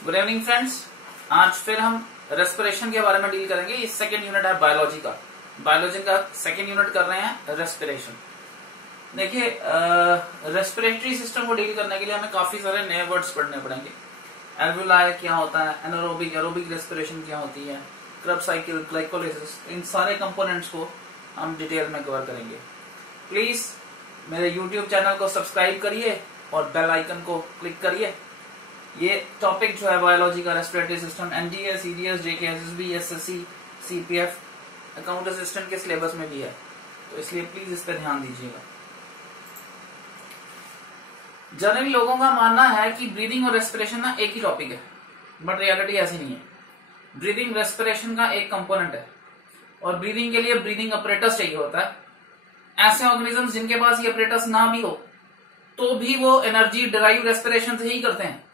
Good evening friends. आज फिर हम रेस्पिरेशन के बारे में डील करेंगे। ये सेकेंड यूनिट है बायोलॉजी का। बायोलॉजी का सेकेंड यूनिट कर रहे हैं रेस्पिरेशन। देखिए, रेस्पिरेटरी सिस्टम को डील करने के लिए हमें काफी सारे नए वर्ड्स पढ़ने पड़ेंगे। एल्वेओलाई क्या होता है, एनारोबिक एरोबिक रेस्पिरेशन क्या होती है, क्रब साइकिल, ग्लाइकोलाइसिस, इन सारे कंपोनेंट्स को हम डिटेल में कवर करेंगे। प्लीज मेरे YouTube चैनल को सब्सक्राइब करिए और बेल आइकन को क्लिक करिए। ये टॉपिक जो है बायोलॉजी का respiratory system NDA, CDS, JK, SSB, SSC, CPF, account assistant के सिलेबस में भी है, तो इसलिए प्लीज इस पर ध्यान दीजिएगा। जनरली लोगों का मानना है कि ब्रीदिंग और रेस्पिरेशन ना एक ही टॉपिक है, बट रियलिटी ऐसी नहीं है। ब्रीदिंग रेस्पिरेशन का एक कंपोनेंट है और ब्रीदिंग के लिए ब्रीदिंग अपरेटस चाहिए होता है। ऐसे ऑर्गेनिजम्स जिनके पास ये अपरेटस ना भी हो तो भी वो एनर्जी डिराइव रेस्पिरेशन से ही करते हैं।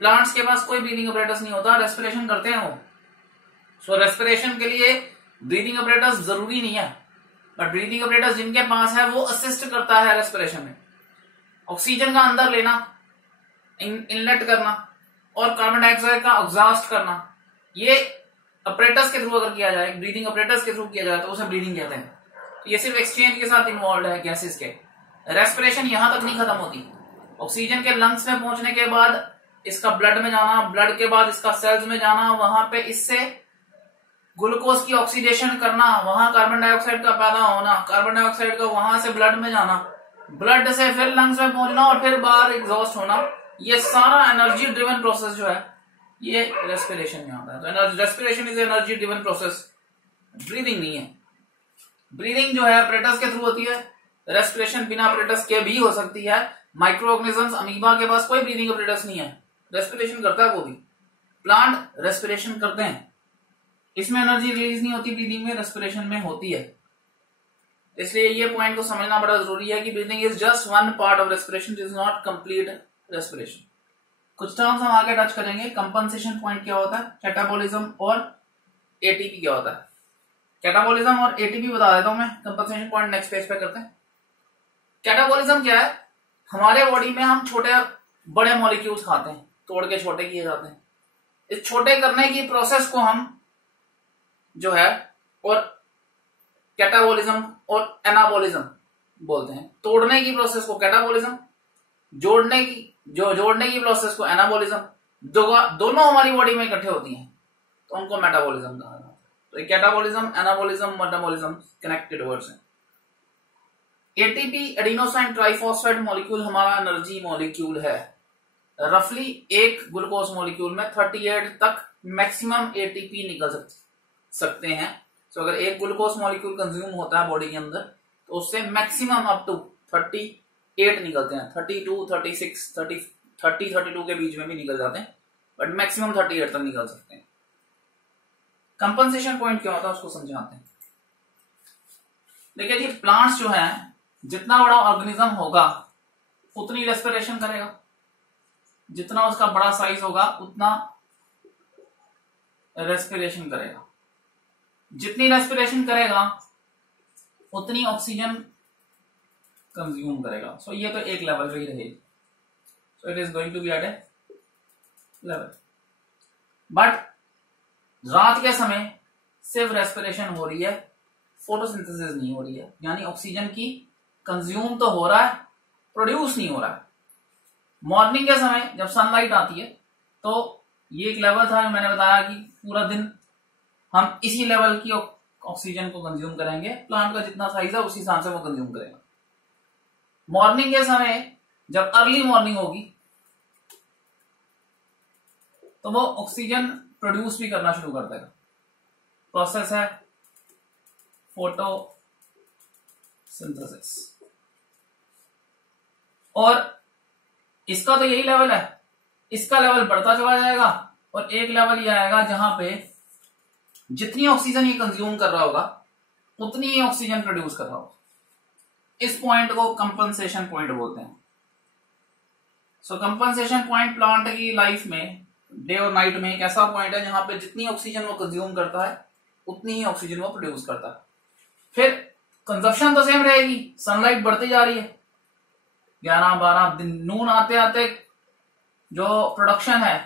प्लांट्स के पास कोई ब्रीदिंग अपरेटस नहीं होता, रेस्पिरेशन करते हैं वो। सो रेस्पिरेशन के लिए ब्रीदिंग अपरेटस जरूरी नहीं है, बट ब्रीदिंग अपरेटस जिनके पास है वो असिस्ट करता है रेस्पिरेशन में। ऑक्सीजन का अंदर लेना, इनलेट करना और कार्बन डाइऑक्साइड का एग्जॉस्ट करना, ये अपरेटस के थ्रू अगर किया जाए, ब्रीदिंग अपरेटस के थ्रू किया जाए तो उसे ब्रीदिंग कहते हैं। तो ये सिर्फ एक्सचेंज के साथ इन्वॉल्व है गैसेस के। रेस्पिरेशन यहां तक नहीं खत्म होती। ऑक्सीजन के लंग्स में पहुंचने के बाद इसका ब्लड में जाना, ब्लड के बाद इसका सेल्स में जाना, वहां पे इससे ग्लूकोज की ऑक्सीडेशन करना, वहां कार्बन डाइऑक्साइड का पैदा होना, कार्बन डाइऑक्साइड का वहां से ब्लड में जाना, ब्लड से फिर लंग्स में पहुंचना और फिर बाहर एग्जॉस्ट होना, ये सारा एनर्जी ड्रिवन प्रोसेस जो है ये रेस्पिरेशन में आता है। तो respiration is energy driven process, breathing नहीं है। ब्रीदिंग जो है अपरेटस के थ्रू होती है, रेस्पिरेशन बिना अपरेटस के भी हो सकती है। माइक्रो ऑर्गेनिजम्स, अमीबा के पास कोई ब्रीदिंग अपरेटस नहीं है, रेस्पिरेशन करता है वो भी। प्लांट रेस्पिरेशन करते हैं, इसमें एनर्जी रिलीज नहीं होती, ब्रीदिंग में, रेस्पिरेशन में होती है। इसलिए ये पॉइंट को समझना बड़ा जरूरी है कि breathing is just one part of respiration, it is not complete respiration. कुछ टर्म्स हम आगे टच करेंगे। कंपनसेशन पॉइंट क्या होता है, कैटाबोलिज्म और एटीपी क्या होता है। कैटाबोलिज्म और एटीपी बता देता हूं मैं, कंपनसेशन पॉइंट नेक्स्ट पेज पे करते हैं। कैटाबोलिज्म क्या है, हमारे बॉडी में हम छोटे बड़े मॉलिक्यूल्स खाते हैं, तोड़ के छोटे किए जाते हैं। इस छोटे करने की प्रोसेस को हम जो है और कैटाबोलिज्म और एनाबोलिज्म बोलते हैं। तोड़ने की प्रोसेस को कैटाबोलिज्म, जोड़ने की प्रोसेस को एनाबोलिज्म। दोनों हमारी बॉडी में इकट्ठे होती हैं तो उनको मेटाबोलिज्म कहा जाता है। तो catabolism, anabolism, metabolism connected words हैं। एटीपी एडिनोसाइन ट्राइफॉस्फेट मॉलिक्यूल हमारा एनर्जी मॉलिक्यूल है। रफली एक ग्लूकोज मॉलिक्यूल में 38 तक मैक्सिमम एटीपी निकल सकते हैं। तो अगर एक ग्लूकोज मॉलिक्यूल कंज्यूम होता है बॉडी के अंदर तो उससे मैक्सिमम अप टू 38 निकलते हैं। 32, 36, 32 के बीच में भी निकल जाते हैं, बट मैक्सिमम 38 तक निकल सकते हैं। कंपनसेशन पॉइंट क्या होता है उसको समझाते हैं। देखिए जी, प्लांट्स जो है जितना बड़ा ऑर्गेनिज्म होगा उतनी रेस्पिरेशन करेगा, जितना उसका बड़ा साइज होगा उतना रेस्पिरेशन करेगा। जितनी रेस्पिरेशन करेगा उतनी ऑक्सीजन कंज्यूम करेगा। सो ये तो एक लेवल पे ही रहेगी। So it is going to be at a level. But रात के समय सिर्फ रेस्पिरेशन हो रही है, फोटोसिंथेसिस नहीं हो रही है, यानी ऑक्सीजन की कंज्यूम तो हो रहा है, प्रोड्यूस नहीं हो रहा है। मॉर्निंग के समय जब सनलाइट आती है तो ये एक लेवल था, मैंने बताया कि पूरा दिन हम इसी लेवल की ऑक्सीजन को कंज्यूम करेंगे। प्लांट का जितना साइज है उसी हिसाब से वो कंज्यूम करेगा। मॉर्निंग के समय जब अर्ली मॉर्निंग होगी तो वो ऑक्सीजन प्रोड्यूस भी करना शुरू कर देगा। प्रोसेस है फोटोसिंथेसिस, और इसका तो यही लेवल है। इसका लेवल बढ़ता चला जाएगा और एक लेवल ये आएगा जहां पे जितनी ऑक्सीजन ये कंज्यूम कर रहा होगा उतनी ही ऑक्सीजन प्रोड्यूस कर रहा होगा। इस पॉइंट को कंपनसेशन पॉइंट बोलते हैं। सो कंपनसेशन पॉइंट प्लांट की लाइफ में डे और नाइट में एक ऐसा पॉइंट है जहां पे जितनी ऑक्सीजन वो कंज्यूम करता है उतनी ही ऑक्सीजन वो प्रोड्यूस करता है। फिर कंजप्शन तो सेम रहेगी, सनलाइट बढ़ती जा रही है, 11-12 दिन, नून आते आते जो प्रोडक्शन है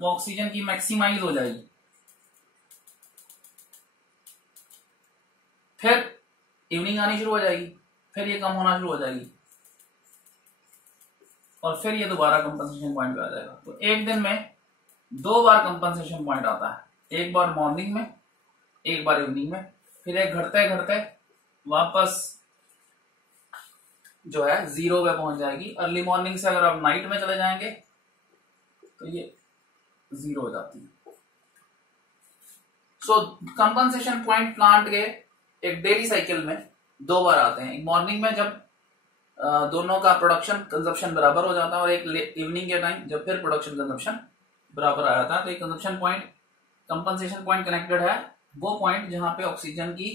वो ऑक्सीजन की मैक्सिमाइज हो जाएगी। फिर इवनिंग आनी शुरू हो जाएगी, फिर ये कम होना शुरू हो जाएगी, और फिर ये दोबारा कंपनसेशन पॉइंट पे आ जाएगा। तो एक दिन में 2 बार कंपनसेशन पॉइंट आता है, एक बार मॉर्निंग में, एक बार इवनिंग में। फिर एक घटते घटते वापस जो है 0 पे पहुंच जाएगी। अर्ली मॉर्निंग से अगर आप नाइट में चले जाएंगे तो ये 0 हो जाती है। सो कंपनसेशन पॉइंट प्लांट के एक डेली साइकिल में 2 बार आते हैं। एक मॉर्निंग में जब दोनों का प्रोडक्शन कंजप्शन बराबर हो जाता है, और एक इवनिंग के टाइम जब फिर प्रोडक्शन कंजप्शन बराबर आ जाता है। तो एक consumption point, compensation point connected है वो पॉइंट जहां पे ऑक्सीजन की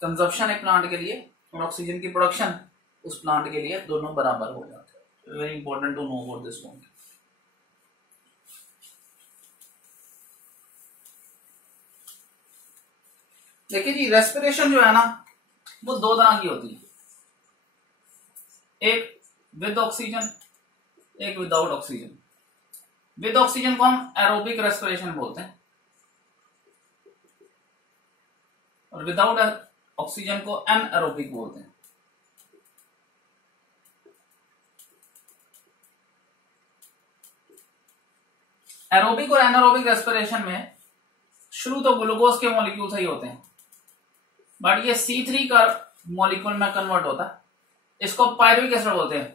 कंजप्शन एक प्लांट के लिए और ऑक्सीजन की प्रोडक्शन उस प्लांट के लिए दोनों बराबर हो जाते हैं। Very important to know about this point. देखिए जी, रेस्पिरेशन जो है ना वो 2 तरह की होती है, एक विद ऑक्सीजन, एक विदाउट ऑक्सीजन। विद ऑक्सीजन को हम एरोबिक रेस्पिरेशन बोलते हैं, और विदाउट ऑक्सीजन को एनएरोबिक बोलते हैं। एरोबिक और एनारोबिक रेस्पिरेशन में शुरू तो ग्लूकोज के मॉलिक्यूल से ही होते हैं, बट ये C3 का मॉलिक्यूल में कन्वर्ट होता है, इसको पायरुविक एसिड बोलते हैं।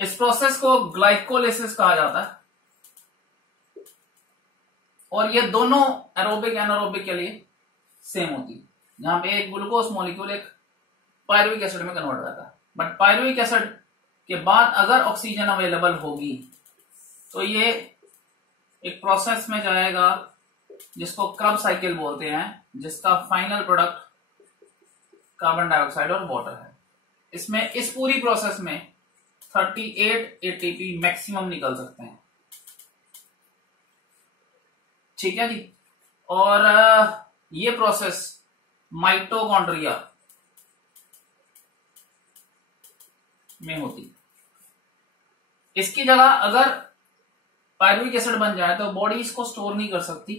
इस प्रोसेस को ग्लाइकोलाइसिस कहा जाता है, और ये दोनों एरोबिक एनारोबिक के लिए सेम होती है, जहां पे एक ग्लूकोज मॉलिक्यूल एक पायरुविक एसिड में कन्वर्ट हो जाता है। बट पायरुविक एसिड के बाद अगर ऑक्सीजन अवेलेबल होगी तो ये एक प्रोसेस में जाएगा जिसको क्रब साइकिल बोलते हैं, जिसका फाइनल प्रोडक्ट कार्बन डाइऑक्साइड और वाटर है। इसमें इस पूरी प्रोसेस में 38 ATP मैक्सिमम निकल सकते हैं, ठीक है जी। और ये प्रोसेस माइटोकॉन्ड्रिया में होती। इसकी जगह अगर पायरुविक एसिड बन जाए तो बॉडी इसको स्टोर नहीं कर सकती,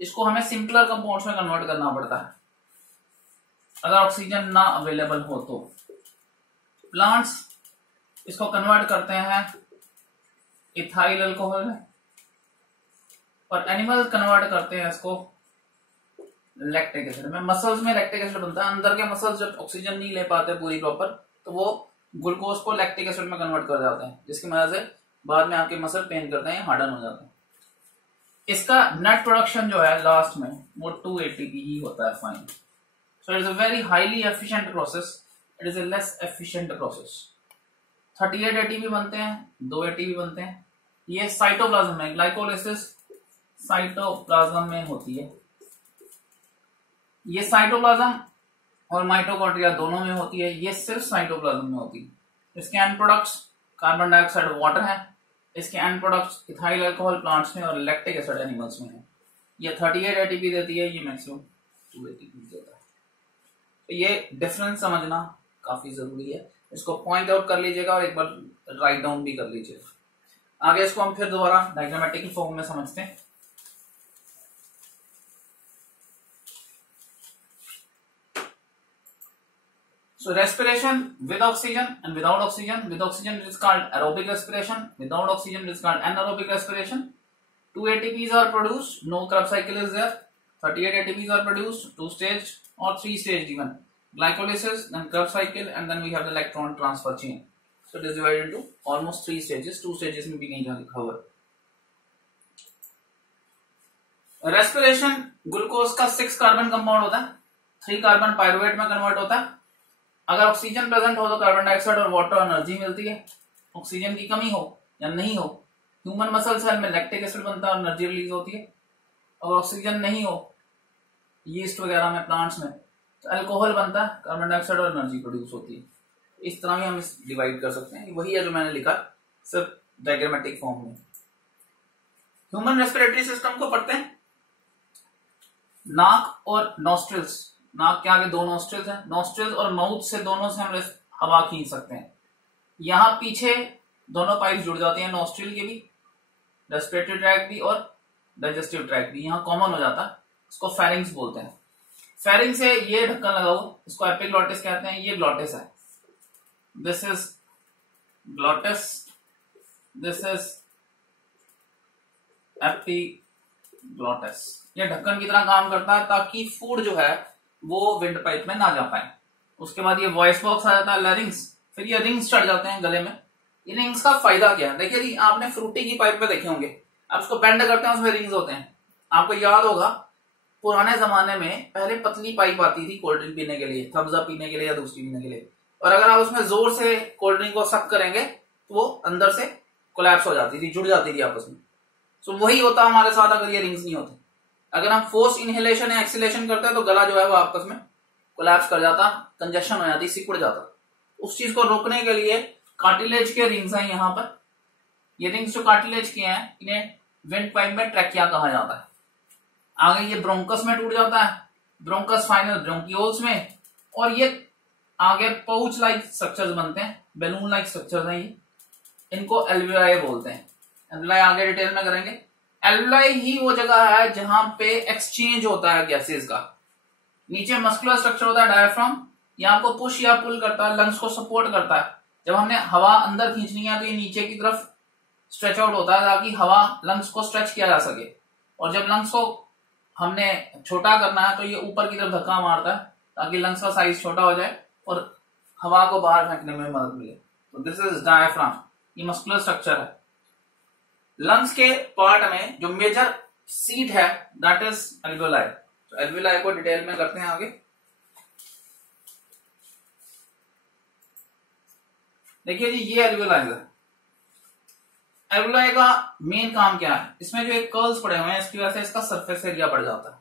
इसको हमें सिंपलर कंपाउंड्स में कन्वर्ट करना पड़ता है अगर ऑक्सीजन ना अवेलेबल हो तो। प्लांट्स इसको कन्वर्ट करते हैं इथाइल अल्कोहल में, और एनिमल कन्वर्ट करते हैं इसको लैक्टिक एसिड में। मसल्स में लैक्टिक एसिड बनता है, अंदर के मसल्स जब ऑक्सीजन नहीं ले पाते पूरी प्रॉपर तो वो ग्लूकोज को लैक्टिक एसिड में कन्वर्ट कर जाते हैं, जिसकी वजह से बाद में आपके मसल पेन करते हैं, हार्डन हो जाते हैं। इसका नेट प्रोडक्शन जो है लास्ट में वो 2 ATP ही होता है final. So it is a very highly efficient process, it is a less efficient process. 38 ATP बनते हैं, 2 ATP बनते हैं। ये साइटोप्लाज्म में, ग्लाइकोलाइसिस साइटोप्लाज्म में होती है। ये साइटोप्लाज्म और माइटोकॉन्ड्रिया दोनों में होती है, ये सिर्फ साइटोप्लाज्म में होती है। इसके and products carbon dioxide water है, इसके and products ethyl alcohol plants में और लैक्टिक एसिड एनिमल्स में है। ये 38 ATP देती है, ये मैक्सिमम 2 ATP देता है। तो ये डिफरेंस समझना काफी जरूरी है, इसको पॉइंट आउट कर लीजिएगा और एक बार राइट डाउन भी कर लीजिएगा। आगे इसको हम फिर दोबारा डायग्रामेटिकल फॉर्म में समझते हैं। So respiration with oxygen and without oxygen. With oxygen it is called aerobic respiration. Without oxygen it is called anaerobic respiration. 2 ATPs are produced. No Krebs cycle is there. 38 ATPs are produced. 2 stage or 3 stage even. Glycolysis, then Krebs cycle, and then we have the electron transfer chain. So it is divided into almost 3 stages. 2 stages में भी नहीं जाने cover. Respiration glucose का 6 carbon compound होता है, 3 carbon pyruvate में convert होता है। अगर ऑक्सीजन प्रेजेंट हो तो कार्बन डाइऑक्साइड और वाटर एनर्जी मिलती है। ऑक्सीजन की कमी हो या नहीं हो, ह्यूमन मसल सेल में लैक्टिक एसिड बनता है और एनर्जी रिलीज होती है। अगर ऑक्सीजन नहीं हो, यीस्ट वगैरह में, प्लांट्स में, तो अल्कोहल बनता है, कार्बन डाइऑक्साइड और एनर्जी प्रोड्यूस होती है। इस तरह भी हम इस डिवाइड कर सकते हैं, वही है जो मैंने लिखा सिर्फ डायग्रामेटिक फॉर्म में। ह्यूमन रेस्पिरेटरी सिस्टम को पढ़ते हैं। नाक और नॉस्ट्रिल्स, नाक के आगे 2 नॉस्ट्रिल्स हैं, नॉस्ट्रिल्स और माउथ से दोनों से हम हवा खींच सकते हैं। यहां पीछे दोनों पाइप्स जुड़ जाती हैं, नोस्ट्रिल के भी, रेस्पिरेटरी ट्रैक भी और डाइजेस्टिव ट्रैक भी, यहाँ कॉमन हो जाता है। इसको फेरिंग्स बोलते हैं। फेरिंग्स से ये ढक्कन लगा हुआ, इसको एपिग्लॉटिस कहते हैं। ये ग्लॉटिस है, this is glottis, this is epiglottis. ये ढक्कन की तरह काम करता है ताकि फूड जो है वो विंड पाइप में ना जा पाए। उसके बाद ये वॉइस बॉक्स आ जाता है, लैरिंग्स, फिर ये रिंग्स चढ़ जाते हैं गले में। इन रिंग्स का फायदा क्या है? देखिए जी, आपने फ्रूटी की पाइप में देखे होंगे, आप उसको बेंड करते हैं, उसमें रिंग्स होते हैं। आपको याद होगा पुराने जमाने में पहले पतली पाइप आती थी कोल्ड ड्रिंक पीने के लिए, थम्स अप पीने के लिए या दूसरी पीने के लिए, और अगर आप उसमें जोर से कोल्ड ड्रिंक को सक करेंगे तो वो अंदर से कोलैप्स हो जाती थी, जुड़ जाती थी आपस में। तो वही होता हमारे साथ अगर ये रिंग्स नहीं होते। अगर हम फोर्स इनहेलेशन या एक्सीलेशन करते हैं तो गला जो है वो आपस में कोलैप्स कर जाता, कंजेशन हो जाती, सिकुड़ जाता। उस चीज को रोकने के लिए कार्टिलेज के रिंग्स हैं यहाँ पर। ये रिंग्स जो कार्टिलेज के हैं, इन्हें विंड पाइप में ट्रैकिया कहा जाता है। आगे ये ब्रोंकस में टूट जाता है, ब्रोंकस फाइनल ब्रोंकियोल्स में, और ये आगे पाउच लाइक स्ट्रक्चर्स बनते हैं, बैलून लाइक स्ट्रक्चर्स हैं ये, इनको एल्वियोलाई बोलते हैं। एल्वियोलाई आगे डिटेल में करेंगे। एल्वियोलाई ही वो जगह है जहां पे एक्सचेंज होता है गैसेस का। नीचे मस्कुलर स्ट्रक्चर होता है डायफ्राम, ये आपको पुश या पुल करता है, लंग्स को सपोर्ट करता है। जब हमने हवा अंदर खींचनी है तो ये नीचे की तरफ स्ट्रेच आउट होता है ताकि हवा लंग्स को स्ट्रेच किया जा सके, और जब लंग्स को हमने छोटा करना है तो ये ऊपर की तरफ धक्का मारता है ताकि लंग्स का साइज छोटा हो जाए और हवा को बाहर फेंकने में मदद मिले। तो दिस इज डायफ्राम, ये मस्कुलर स्ट्रक्चर है। लंग्स के पार्ट में जो मेजर सीट है दैट इज एल्वियोलाई। तो एल्वियोलाई को डिटेल में करते हैं आगे। देखिए जी, ये एल्वियोलाई है। एल्वियोलाई का मेन काम क्या है? इसमें जो एक कर्ल्स पड़े हुए हैं इसकी वजह से इसका सरफेस एरिया बढ़ जाता है।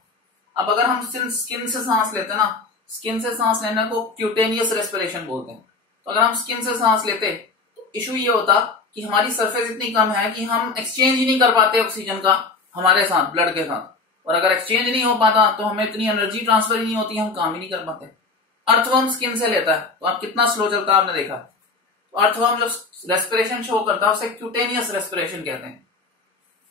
अब अगर हम स्किन से सांस लेते हैं ना, स्किन से सांस लेने को क्यूटेनियस रेस्पिरेशन बोलते हैं। तो अगर हम स्किन से सांस लेते तो इशू ये होता कि हमारी सरफेस इतनी कम है कि हम एक्सचेंज ही नहीं कर पाते ऑक्सीजन का हमारे साथ, ब्लड के साथ, और अगर एक्सचेंज नहीं हो पाता तो हमें इतनी एनर्जी ट्रांसफर ही नहीं होती, हम काम ही नहीं कर पाते। अर्थवर्म स्किन से लेता है तो आप कितना स्लो चलता है आपने देखा। अर्थवर्म जो रेस्पिरेशन शो करता है उसे क्यूटेनियस रेस्पिरेशन कहते हैं।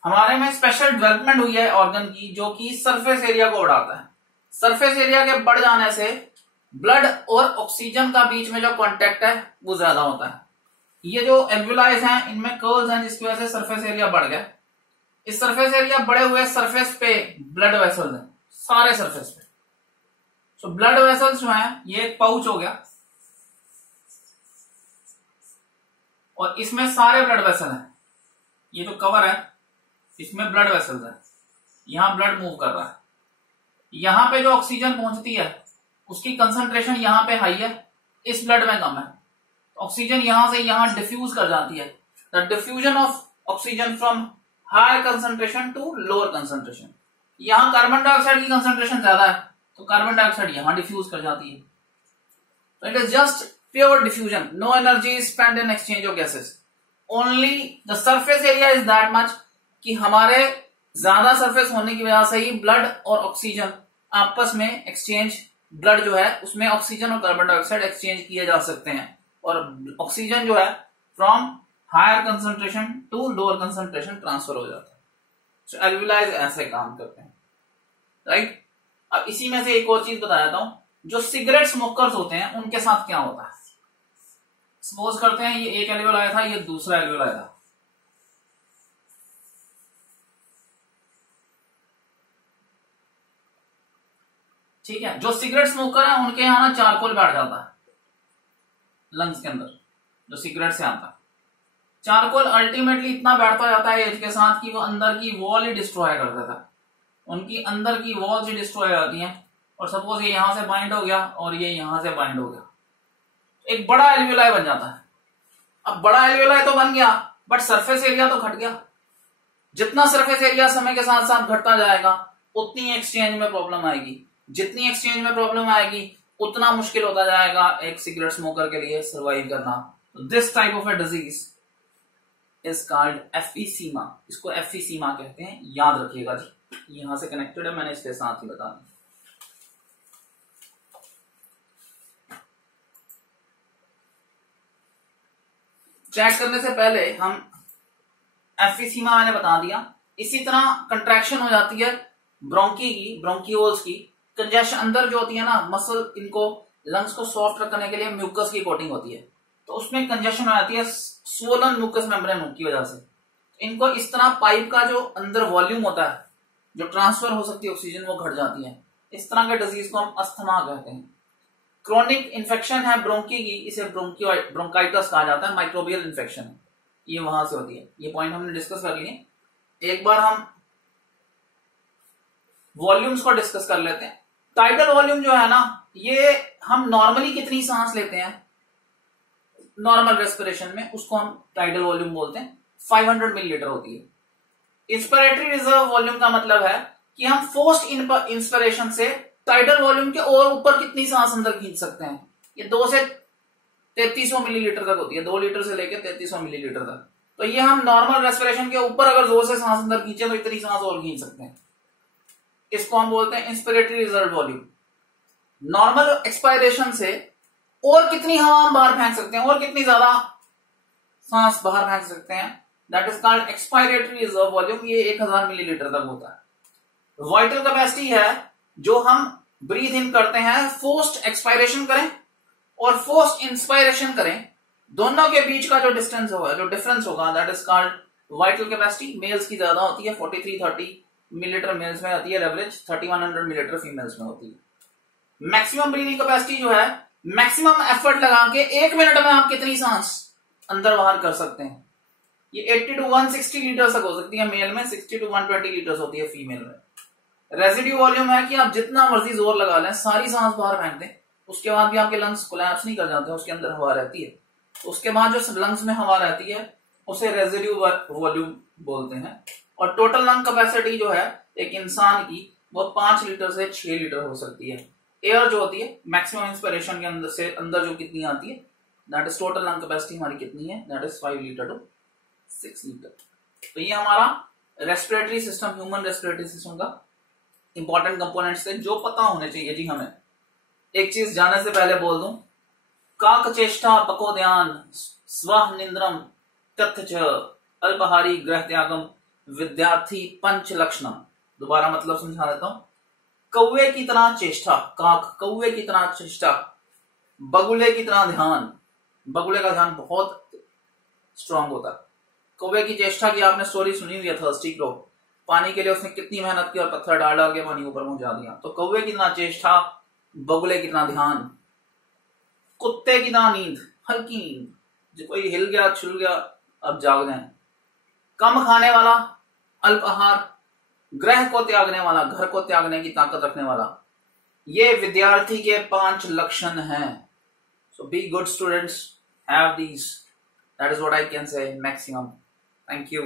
हमारे में स्पेशल डेवलपमेंट हुई है ऑर्गन की जो कि सरफेस एरिया को बढ़ाता है। सरफेस एरिया के बढ़ जाने से ब्लड और ऑक्सीजन का बीच में जो कांटेक्ट है वो ज्यादा होता है। ये जो एल्वियोलाइज हैं इनमें कर्व्स हैं जिसकी वजह से सरफेस एरिया बढ़ गया। इस सरफेस एरिया बढ़े हुए सरफेस पे ब्लड वेसल्स हैं, सारे सरफेस पे। तो ब्लड वेसल्स जो हैं ये एक पाउच हो गया और इसमें सारे ब्लड वेसल हैं। ये जो कवर है इसमें ब्लड वेसल्स है, यहां ब्लड मूव कर रहा है। यहां पे जो ऑक्सीजन पहुंचती है उसकी कंसंट्रेशन यहां पे हाई है, इस ब्लड में कम है। ऑक्सीजन यहां से यहां डिफ्यूज कर जाती है। The diffusion of oxygen from higher concentration to lower concentration. यहां कार्बन डाइऑक्साइड की कंसंट्रेशन ज्यादा है तो कार्बन डाइऑक्साइड यहां डिफ्यूज कर जाती है। तो it is just pure diffusion, no energy is spend in exchange of gases, only the surface area is that much कि हमारे ज्यादा सरफेस होने की वजह से ही ब्लड और ऑक्सीजन आपस में एक्सचेंज, ब्लड जो है उसमें ऑक्सीजन और कार्बन डाइऑक्साइड एक्सचेंज किए जा सकते हैं, और ऑक्सीजन जो है from higher concentration to lower concentration transfer हो जाता है। तो एल्वियोलाई ऐसे काम करते हैं, राइट। अब इसी में से एक और चीज बता देता हूं, जो सिगरेट स्मोकर्स होते हैं उनके साथ क्या होता है। सपोज करते हैं ये एक एल्वियोलाई था, ये दूसरा एल्वियोलाई था। ठीक है, जो सिगरेट स्मोकर है उनके यहां ना चारकोल बैठ जाता है लंग्स के अंदर, जो सिगरेट से आता है। चारकोल अल्टीमेटली इतना बैठता जाता है एज के साथ कि वो अंदर की वॉल ही डिस्ट्रॉय कर देता है। उनकी अंदर की वॉल्स ही डिस्ट्रॉय हो जाती हैं, और सपोज ये यहां से बाइंड हो गया और ये यहां से बाइंड हो गया, एक बड़ा एल्वियोलाई बन जाता है। अब बड़ा एल्वियोलाई तो बन गया बट सरफेस एरिया तो घट गया। जितना सरफेस एरिया समय के साथ साथ घटता जाएगा उतनी एक्सचेंज में प्रॉब्लम आएगी। जितनी एक्सचेंज में प्रॉब्लम आएगी उतना मुश्किल होता जाएगा एक सिगरेट स्मोकर के लिए सरवाइव करना। तो this type of a disease is called emphysema. इसको एफिसीमा कहते हैं, याद रखिएगा जी, यहां से कनेक्टेड है, मैंने इसके साथ ही बता दिया। चेक करने से पहले हम एम्फीसीमा मैंने बता दिया। इसी तरह कंट्रैक्शन हो जाती है ब्रोंकी की, ब्रोंकियोल्स की। कंजेशन अंदर जो होती है ना मसल, इनको लंग्स को सॉफ्ट रखने के लिए म्यूकस की कोटिंग होती है, तो उसमें कंजेशन हो जाती है स्वोलन म्यूकस मेम्ब्रेन की वजह से। इनको इस तरह पाइप का जो अंदर वॉल्यूम होता है, जो ट्रांसफर हो सकती है ऑक्सीजन, वो घट जाती है। इस तरह के डिजीज को हम अस्थमा कहते हैं। क्रोनिक इन्फेक्शन है ब्रोंकी की, इसे ब्रोंकाइटिस कहा जाता है, माइक्रोबियल इन्फेक्शन है, ये वहां से होती है। ये पॉइंट हमने डिस्कस कर लिए। एक बार हम वॉल्यूम्स को डिस्कस कर लेते हैं। टाइडल वॉल्यूम जो है ना, ये हम नॉर्मली कितनी सांस लेते हैं नॉर्मल रेस्पिरेशन में, उसको हम टाइडल वॉल्यूम बोलते हैं, 500 मिलीलीटर होती है। इंस्पिरेटरी रिजर्व वॉल्यूम का मतलब है कि हम फोर्स्ड इंस्पिरेशन से टाइडल वॉल्यूम के और ऊपर कितनी सांस अंदर खींच सकते हैं। ये 2 से 3300 मिलीलीटर तक होती है, 2 लीटर से लेकर 3300 मिलीलीटर तक। तो ये हम नॉर्मल रेस्पिरेशन के ऊपर अगर जोर से सांस अंदर खींचे तो इतनी सांस और खींच सकते हैं। इसको हम बोलते हैं inspiratory reserve volume. Normal expiration से और कितनी हवा हम बाहर फेंक सकते हैं, और कितनी ज्यादा सांस बाहर फेंक सकते हैं, that is called expiratory reserve volume. ये 1000 मिलीलीटर तक होता है। वाइटल कैपेसिटी है जो हम ब्रीथ इन करते हैं, फोर्स्ड एक्सपायरेशन करें और फोर्स्ड इंस्पायरेशन करें, दोनों के बीच का जो डिस्टेंस होगा, जो डिफरेंस होगा, that is called vital capacity. Males की ज्यादा होती है, 4330 मिलीलीटर मेल्स में आती है एवरेज, 3100 मिलीलीटर फीमेल्स में होती है। मैक्सिमम ब्रीदिंग कैपेसिटी जो है, मैक्सिमम एफर्ट लगा के 1 मिनट में आप कितनी सांस अंदर बाहर कर सकते हैं, ये 80 to 160 लीटर तक हो सकती है मेल में, 60 to 120 लीटर होती है फीमेल में। रेजिड्यू वॉल्यूम है कि आप जितना मर्जी जोर लगा लें, सारी सांस बाहर फेंक दें, उसके बाद भी आपके लंग्स कोलैप्स नहीं कर जाते, उसके अंदर हवा रहती है। उसके बाद जो लंग्स में हवा रहती है उसे रेजिड्यू वॉल्यूम बोलते हैं। और टोटल लंग कैपेसिटी जो है एक इंसान की, वो 5 लीटर से 6 लीटर हो सकती है। एयर जो होती है मैक्सिमम इंस्पिरेशन के अंदर से अंदर जो कितनी आती है, that is total lung capacity हमारी कितनी है, that is 5 litre to 6 litre. तो ये हमारा respiratory system, human respiratory system का इंपॉर्टेंट कंपोनेंट्स थे जो पता होने चाहिए जी हमें। एक चीज जाने से पहले बोल दूं, काक चेष्टा पको ध्यान स्व निंद्रम तथ्य च अल्पहारी ग्रह त्यागम विद्यार्थी पंच लक्षणम। दोबारा मतलब समझा देता हूं। कौवे की तरह चेष्टा, काक कौवे की तरह चेष्टा, बगुले की तरह ध्यान, बगुले का ध्यान बहुत स्ट्रांग होता है। कौवे की चेष्टा की आपने स्टोरी सुनी हुई है, थर्स्टी क्रो, पानी के लिए उसने कितनी मेहनत की और पत्थर डाल डाल के पानी ऊपर पहुंचा दिया। तो कौवे की तरह चेष्टा, बगुले की तरह ध्यान, कुत्ते की तरह नींद, हल्की नींद, जो कोई हिल गया छिल गया अब जाग जाए, कम खाने वाला, अल्प आहार, ग्रह को त्यागने वाला, घर को त्यागने की ताकत रखने वाला, ये विद्यार्थी के 5 लक्षण हैं। So be good students, have these, that is what I can say maximum. Thank you.